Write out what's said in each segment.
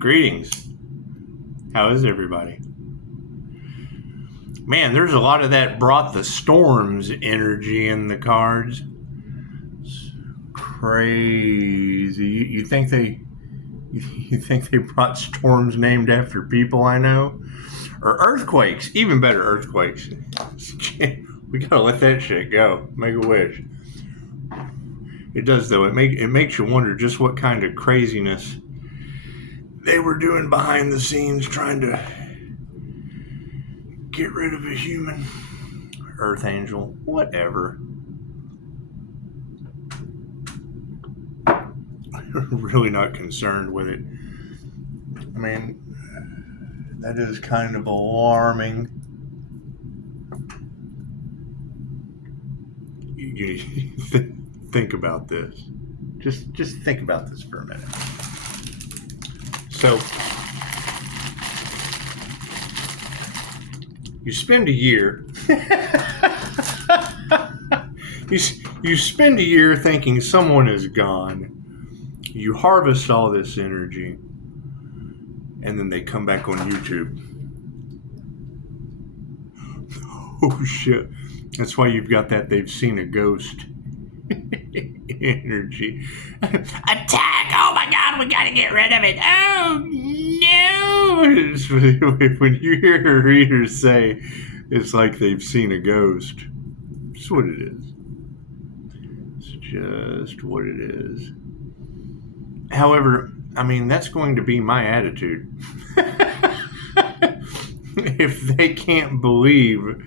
Greetings. How is everybody? Man, there's a lot of that brought the storms energy in the cards. It's crazy. You think they brought storms named after people I know? Or earthquakes. Even better, earthquakes. We gotta let that shit go. Make a wish. It does, though. It makes you wonder just what kind of craziness they were doing behind the scenes trying to get rid of a human. Earth angel. Whatever. Really not concerned with it. I mean, that is kind of alarming. You think about this. Just think about this for a minute. So, you spend a year. you spend a year thinking someone is gone. You harvest all this energy, and then they come back on YouTube. Oh shit! That's why you've got that they've seen a ghost energy. Attack! Oh my god, we gotta get rid of it. Oh no! When you hear a reader say it's like they've seen a ghost, it's what it is. It's just what it is. However, I mean, that's going to be my attitude. If they can't believe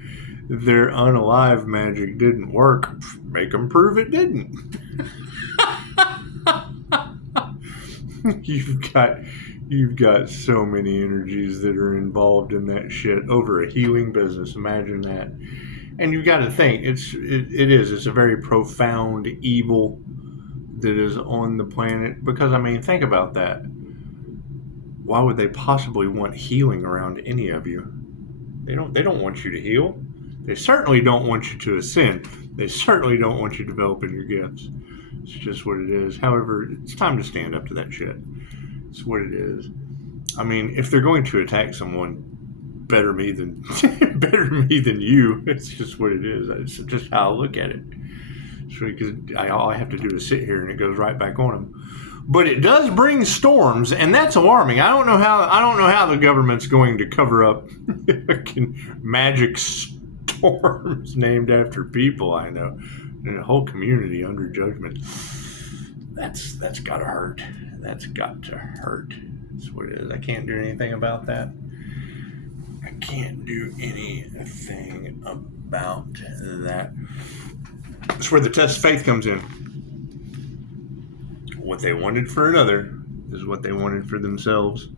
their unalive magic didn't work, make them prove it didn't. You've got so many energies that are involved in that shit over a healing business. Imagine that. And you've got to think, it's a very profound evil that is on the planet. Because, I mean, think about that. Why would they possibly want healing around any of you? They don't want you to heal. They certainly don't want you to ascend. They certainly don't want you developing your gifts. It's just what it is. However, it's time to stand up to that shit. It's what it is. I mean, if they're going to attack someone, better me than you. It's just what it is. It's just how I look at it. Because all I have to do is sit here and it goes right back on them. But it does bring storms, and that's alarming. I don't know how the government's going to cover up magic storms named after people I know, and a whole community under judgment. That's gotta hurt. That's got to hurt. That's what it is. I can't do anything about that. I can't do anything about that. That's where the test of faith comes in. What they wanted for another is what they wanted for themselves.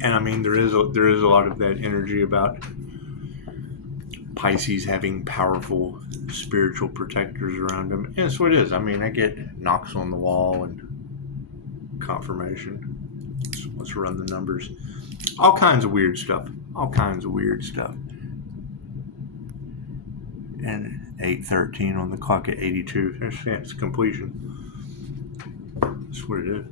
And I mean, there is a lot of that energy about Pisces having powerful spiritual protectors around them. And that's what it is. I mean, I get knocks on the wall and confirmation. Let's run the numbers. All kinds of weird stuff. And 8:13 on the clock at 82. It's completion. That's what it is.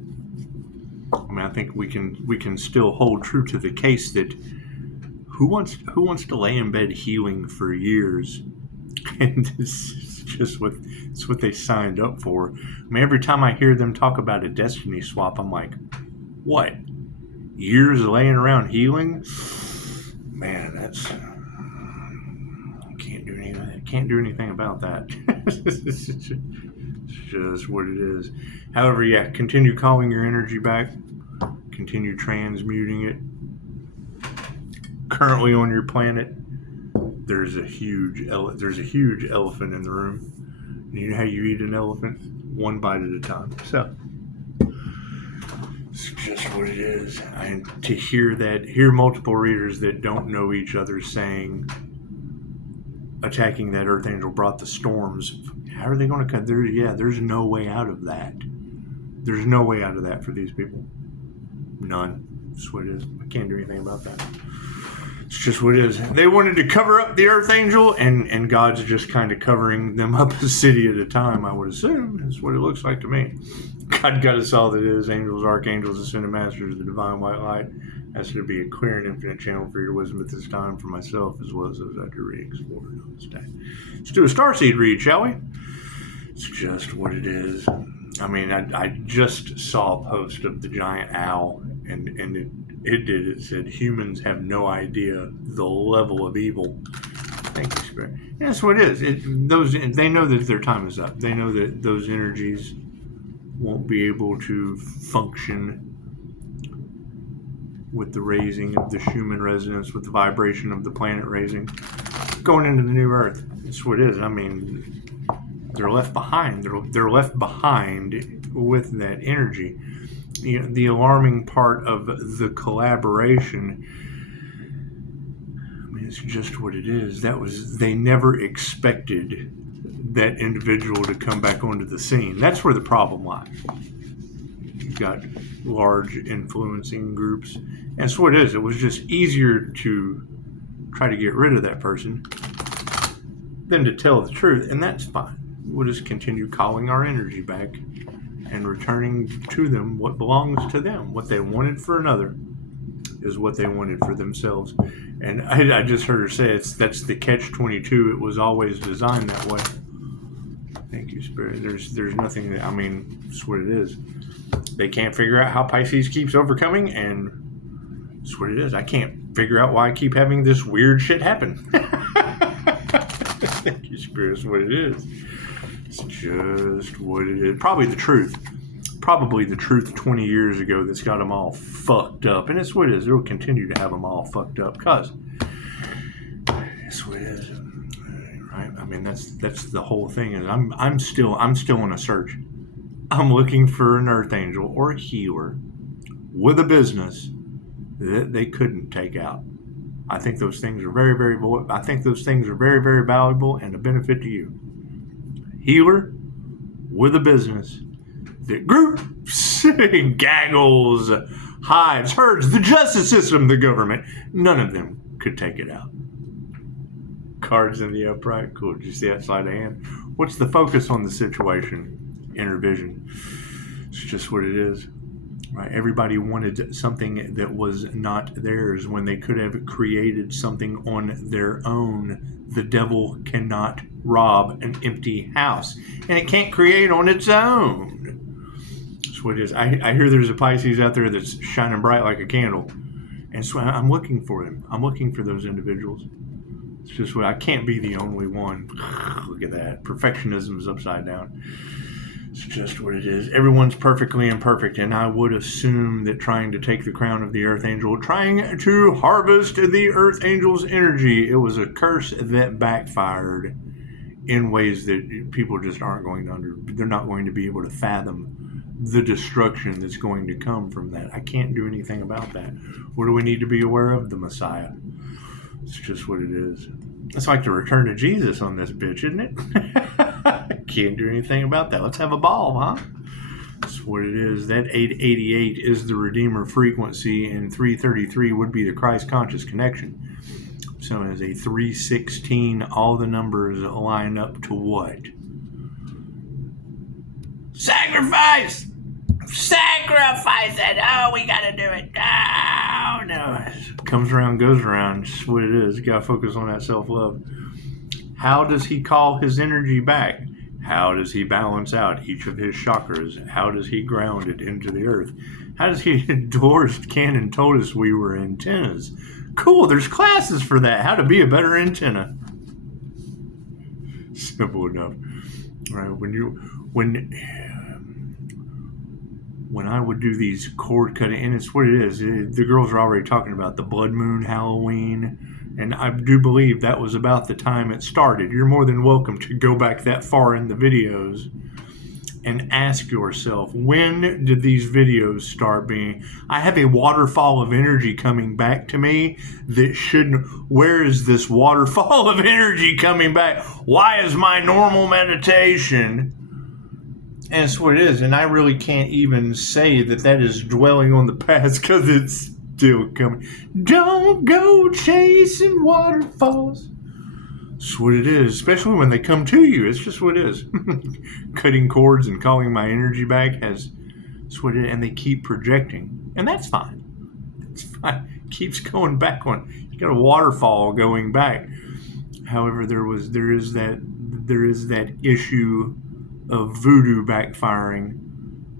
I mean, I think we can still hold true to the case that who wants to lay in bed healing for years, and it's just what they signed up for. I mean, every time I hear them talk about a destiny swap, I'm like, what? Years of laying around healing? Man, that's can't do anything about that. It's just what it is. However, yeah, continue calling your energy back. Continue transmuting it. Currently on your planet, there's a huge elephant in the room. You know how you eat an elephant? One bite at a time. So it's just what it is. And to hear multiple readers that don't know each other saying, attacking that Earth Angel brought the storms. How are they going to cut? There's no way out of that. There's no way out of that for these people. None. That's what it is. I can't do anything about that. It's just what it is. They wanted to cover up the Earth Angel, and God's just kind of covering them up a city at a time, I would assume. That's what it looks like to me. God Goddess all that is, angels, archangels, ascended masters, the divine white light. Ask you to be a clear and infinite channel for your wisdom at this time for myself as well as those I do re-explore. Let's do a starseed read, shall we? It's just what it is. I mean, I just saw a post of the giant owl, and it said humans have no idea the level of evil. Thank you, Spirit. And that's what it is. They know that their time is up. They know that those energies won't be able to function with the raising of the Schumann resonance, with the vibration of the planet raising, going into the new Earth. That's what it is. I mean, they're left behind. They're left behind with that energy. You know, the alarming part of the collaboration, I mean, it's just what it is. They never expected that individual to come back onto the scene. That's where the problem lies. You've got large influencing groups. And that's what it is. It was just easier to try to get rid of that person than to tell the truth. And that's fine. We'll just continue calling our energy back and returning to them what belongs to them. What they wanted for another is what they wanted for themselves. And I just heard her say that's the catch-22. It was always designed that way. Thank you, Spirit. There's nothing that, I mean, that's what it is. They can't figure out how Pisces keeps overcoming, and that's what it is. I can't figure out why I keep having this weird shit happen. Thank you, Spirit. That's what it is. It's just what it is. Probably the truth 20 years ago that's got them all fucked up. And it's what it is. It will continue to have them all fucked up because it's what it is. Right? I mean, that's the whole thing. Is I'm still on a search. I'm looking for an earth angel or a healer with a business that they couldn't take out. I think those things are very, very very valuable and a benefit to you. Healer with a business that groups, gaggles, hives, herds, the justice system, the government, none of them could take it out. Cards in the upright. Cool. Did you see that sleight of hand? What's the focus on the situation? Inner vision. It's just what it is. Right? Everybody wanted something that was not theirs when they could have created something on their own. The devil cannot rob an empty house, and it can't create on its own. That's what it is. I hear there's a Pisces out there that's shining bright like a candle, and so I'm looking for them. I'm looking for those individuals. It's just what I can't be the only one. Look at that. Perfectionism is upside down. It's just what it is. Everyone's perfectly imperfect, and I would assume that trying to take the crown of the Earth Angel, trying to harvest the Earth Angel's energy, it was a curse that backfired in ways that people just aren't going to they're not going to be able to fathom the destruction that's going to come from that. I can't do anything about that. What do we need to be aware of? The Messiah. It's just what it is. It's like the return of Jesus on this bitch, isn't it? Can't do anything about that. Let's have a ball, huh? That's what it is. That 888 is the Redeemer frequency, and 333 would be the Christ conscious connection. So as a 316, all the numbers line up to what? Sacrifice! Sacrifice it! Oh, we gotta do it. Oh, no. It comes around, goes around. Just what it is. You gotta focus on that self-love. How does he call his energy back? How does he balance out each of his chakras? How does he ground it into the earth? How does he... Dolores Cannon told us we were antennas. Cool, there's classes for that. How to be a better antenna. Simple enough. Right? When I would do these cord cutting, and it's what it is. The girls are already talking about the blood moon, Halloween, and I do believe that was about the time it started. You're more than welcome to go back that far in the videos and ask yourself, when did these videos start being... I have a waterfall of energy coming back to me that shouldn't... Where is this waterfall of energy coming back? Why is my normal meditation... And it's what it is, and I really can't even say that is dwelling on the past because it's still coming. Don't go chasing waterfalls. It's what it is, especially when they come to you. It's just what it is. Cutting cords and calling my energy back has That's what it is. And they keep projecting. And that's fine. It's fine. It keeps going back one. You got a waterfall going back. However, there is that issue of voodoo backfiring,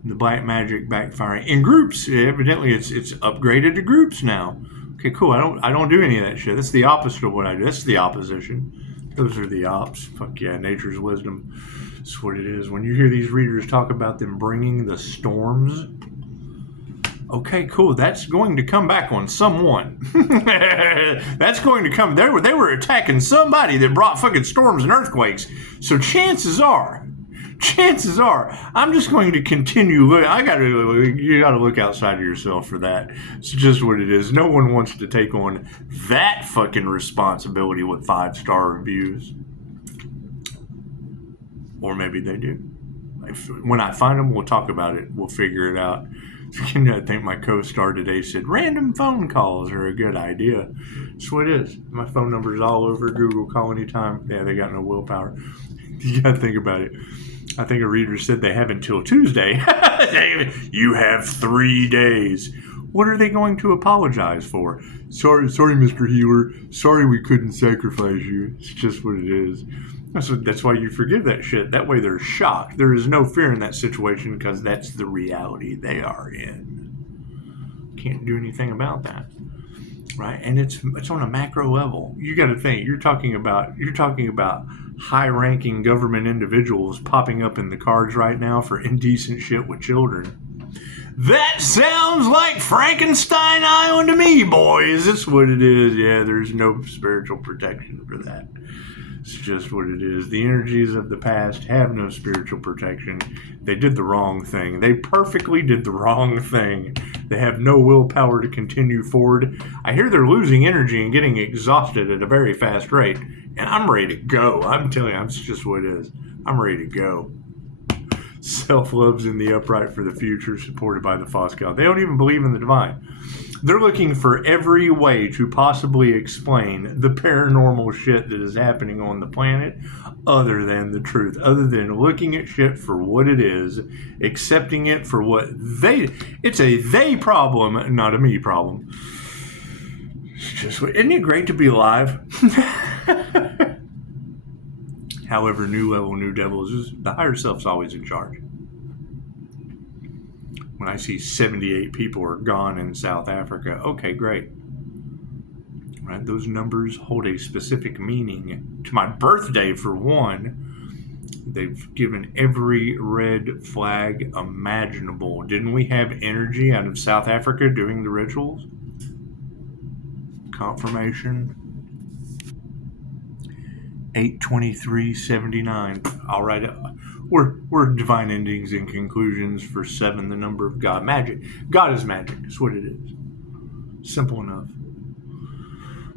the black magic backfiring in groups. Evidently, it's upgraded to groups now. Okay, cool. I don't do any of that shit. That's the opposite of what I do. That's the opposition. Those are the ops. Fuck yeah, nature's wisdom. That's what it is. When you hear these readers talk about them bringing the storms, okay, cool. That's going to come back on someone. That's going to come. They were attacking somebody that brought fucking storms and earthquakes. So chances are, I'm just going to continue. You gotta look outside of yourself for that. It's just what it is. No one wants to take on that fucking responsibility with 5-star reviews. Or maybe they do. When I find them, we'll talk about it. We'll figure it out. I think my co-star today said random phone calls are a good idea. That's what it is. My phone number is all over Google. Call anytime. Yeah, they got no willpower. You gotta think about it. I think a reader said they have until Tuesday. You have 3 days. What are they going to apologize for? Sorry, Mr. Healer. Sorry we couldn't sacrifice you. It's just what it is. That's why you forgive that shit. That way they're shocked. There is no fear in that situation because that's the reality they are in. Can't do anything about that. Right? And it's on a macro level. You got to think. You're talking about high-ranking government individuals popping up in the cards right now for indecent shit with children. That sounds like Frankenstein Island to me, boys. That's what it is. Yeah, there's no spiritual protection for that. It's just what it is. The energies of the past have no spiritual protection. They did the wrong thing. They perfectly did the wrong thing. They have no willpower to continue forward. I hear they're losing energy and getting exhausted at a very fast rate. And I'm ready to go. I'm telling you, it's just what it is. I'm ready to go. Self-love's in the upright for the future, supported by the false god. They don't even believe in the divine. They're looking for every way to possibly explain the paranormal shit that is happening on the planet other than the truth, other than looking at shit for what it is, accepting it for what it's a they problem, not a me problem. It's just, isn't it great to be alive? However, new level, new devils, the higher self's always in charge. When I see 78 people are gone in South Africa, okay, great. Right? Those numbers hold a specific meaning. To my birthday, for one, they've given every red flag imaginable. Didn't we have energy out of South Africa doing the rituals? Confirmation. 8/23/79. All right. We're divine endings and conclusions for 7, the number of God. Magic. God is magic. That's what it is. Simple enough.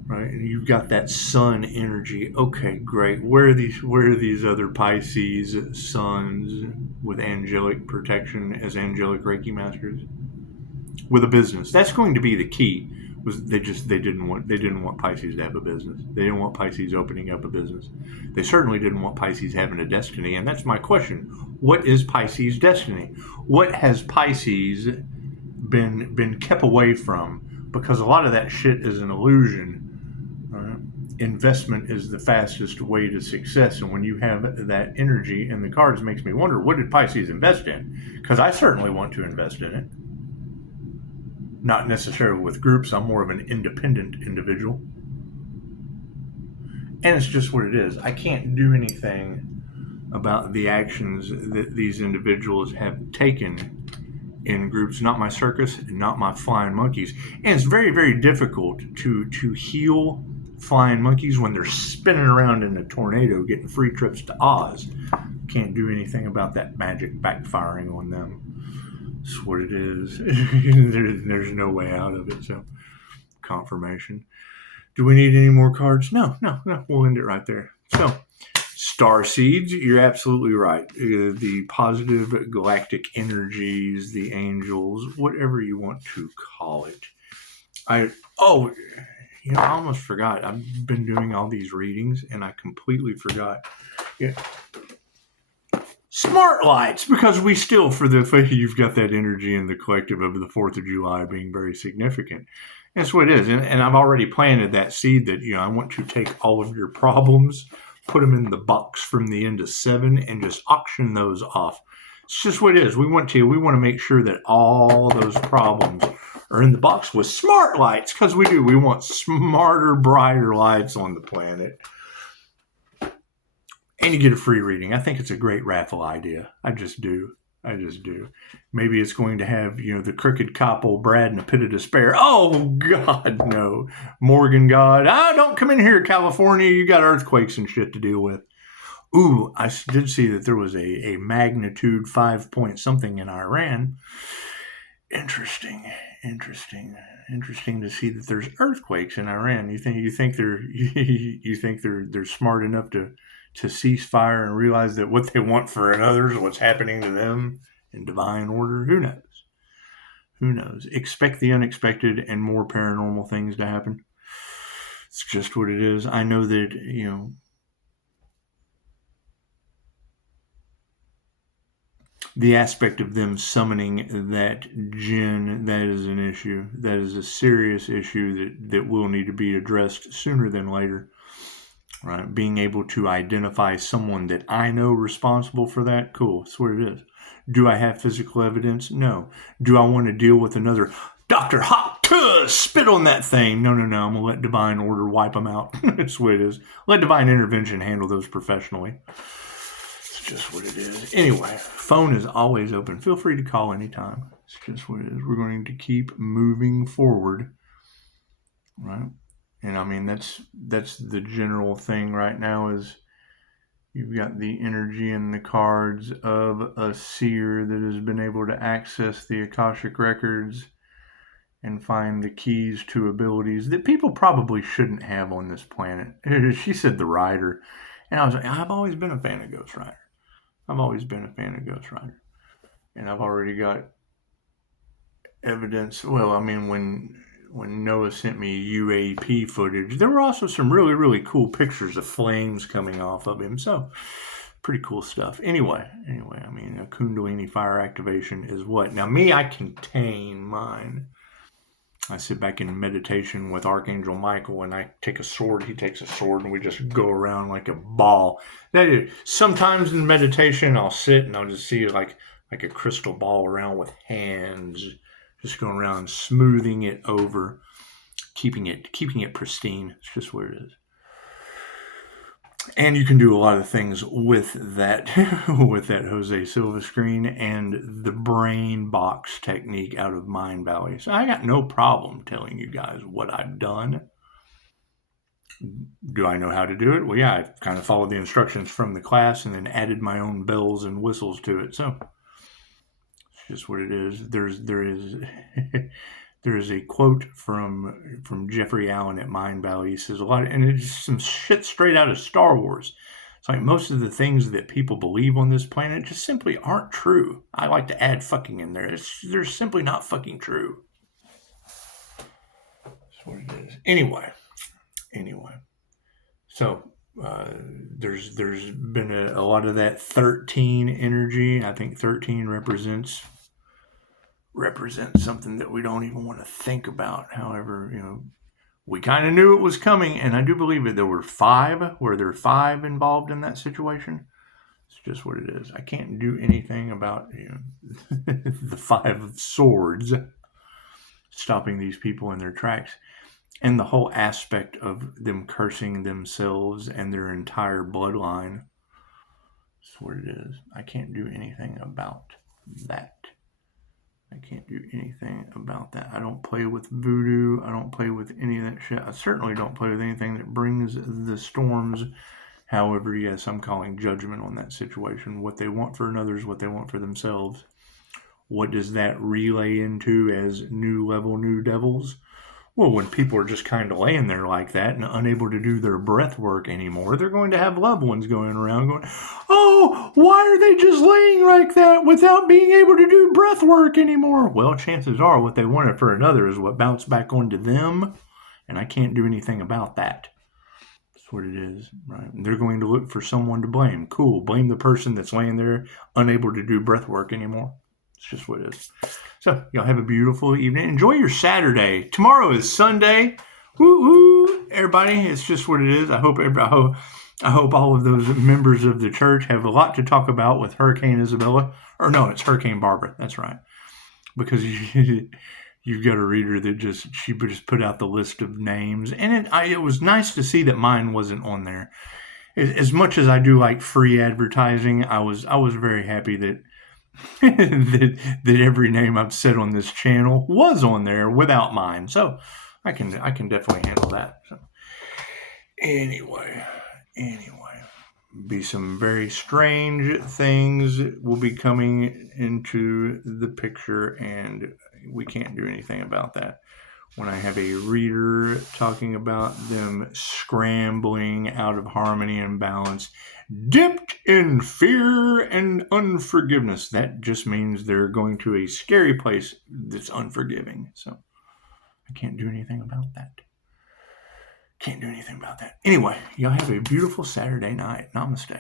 Right? And you've got that sun energy. Okay, great. Where are these other Pisces suns with angelic protection as angelic Reiki masters? With a business. That's going to be the key. They didn't want Pisces to have a business. They didn't want Pisces opening up a business. They certainly didn't want Pisces having a destiny. And that's my question. What is Pisces' destiny? What has Pisces been kept away from? Because a lot of that shit is an illusion. Investment is the fastest way to success. And when you have that energy in the cards, it makes me wonder, what did Pisces invest in? Because I certainly want to invest in it. Not necessarily with groups. I'm more of an independent individual. And it's just what it is. I can't do anything about the actions that these individuals have taken in groups. Not my circus, and not my flying monkeys. And it's very, very difficult to heal flying monkeys when they're spinning around in a tornado getting free trips to Oz. Can't do anything about that magic backfiring on them. That's what it is. There's no way out of it. So, confirmation. Do we need any more cards? No. We'll end it right there. So, star seeds, you're absolutely right. The positive galactic energies, the angels, whatever you want to call it. I almost forgot. I've been doing all these readings, and I completely forgot. Yeah. smart lights, because we still, you've got that energy in the collective of the 4th of July being very significant. That's what it is. And I've already planted that seed that, I want to take all of your problems, put them in the box from the end of 7 and just auction those off. It's just what it is. We want to make sure that all those problems are in the box with smart lights, because we do. We want smarter, brighter lights on the planet. And you get a free reading. I think it's a great raffle idea. I just do. Maybe it's going to have, the crooked cop, old Brad, in a pit of despair. Oh, God, no. Morgan God. Don't come in here, California. You got earthquakes and shit to deal with. Ooh, I did see that there was a magnitude 5 point something in Iran. Interesting to see that there's earthquakes in Iran. You think they're smart enough to cease fire and realize that what they want for others is what's happening to them in divine order? Who knows? Expect the unexpected and more paranormal things to happen. It's just what it is. I know that, the aspect of them summoning that jinn, that is an issue. That is a serious issue that will need to be addressed sooner than later. Right? Being able to identify someone that I know responsible for that, cool. That's what it is. Do I have physical evidence? No. Do I want to deal with another Dr. Hot spit on that thing? No. I'm going to let divine order wipe them out. That's what it is. Let divine intervention handle those professionally. It's just what it is. Anyway, phone is always open. Feel free to call anytime. It's just what it is. We're going to keep moving forward. Right? And I mean, that's the general thing right now is you've got the energy and the cards of a seer that has been able to access the Akashic records and find the keys to abilities that people probably shouldn't have on this planet. She said the Rider. And I was like, I've always been a fan of Ghost Rider. And I've already got evidence. Well, I mean, when Noah sent me UAP footage, there were also some really, really cool pictures of flames coming off of him. So, pretty cool stuff. Anyway, I mean, a Kundalini fire activation is what? Now, me, I contain mine. I sit back in meditation with Archangel Michael, and I take a sword, he takes a sword, and we just go around like a ball. That is, sometimes in meditation, I'll sit and I'll just see like a crystal ball around with hands, just going around smoothing it over, keeping it pristine. It's just what it is. And you can do a lot of things with that Jose Silva screen and the brain box technique out of Mind Valley. So I got no problem telling you guys what I've done. Do I know how to do it? Well, yeah, I kind of followed the instructions from the class and then added my own bells and whistles to it. So it's just what it is. There is a quote from Jeffrey Allen at Mind Valley. He says a lot, and it's some shit straight out of Star Wars. It's like most of the things that people believe on this planet just simply aren't true. I like to add fucking in there. They're simply not fucking true. That's what it is. Anyway. So there's been a lot of that 13 energy. I think 13 represents something that we don't even want to think about. However, we kind of knew it was coming, and I do believe that there were 5. Were there 5 involved in that situation? It's just what it is. I can't do anything about the 5 of Swords stopping these people in their tracks, and the whole aspect of them cursing themselves and their entire bloodline. That's what it is. I can't do anything about that. I don't play with voodoo. I don't play with any of that shit. I certainly don't play with anything that brings the storms. However, yes, I'm calling judgment on that situation. What they want for another is what they want for themselves. What does that relay into as new level, new devils? Well, when people are just kind of laying there like that and unable to do their breath work anymore, they're going to have loved ones going around going, oh, why are they just laying like that without being able to do breath work anymore? Well, chances are what they wanted for another is what bounced back onto them, and I can't do anything about that. That's what it is, right? And they're going to look for someone to blame. Cool. Blame the person that's laying there unable to do breath work anymore. It's just what it is. So, y'all have a beautiful evening. Enjoy your Saturday. Tomorrow is Sunday. Woo woo, everybody. It's just what it is. I hope all of those members of the church have a lot to talk about with Hurricane Isabella. Or no, it's Hurricane Barbara. That's right. Because you've got a reader that she just put out the list of names, and it was nice to see that mine wasn't on there. As much as I do like free advertising, I was very happy that that every name I've said on this channel was on there without mine. So I can definitely handle that. So anyway, be some very strange things will be coming into the picture, and we can't do anything about that. When I have a reader talking about them scrambling out of harmony and balance, dipped in fear and unforgiveness, that just means they're going to a scary place that's unforgiving. So I can't do anything about that. Anyway, y'all have a beautiful Saturday night. Namaste.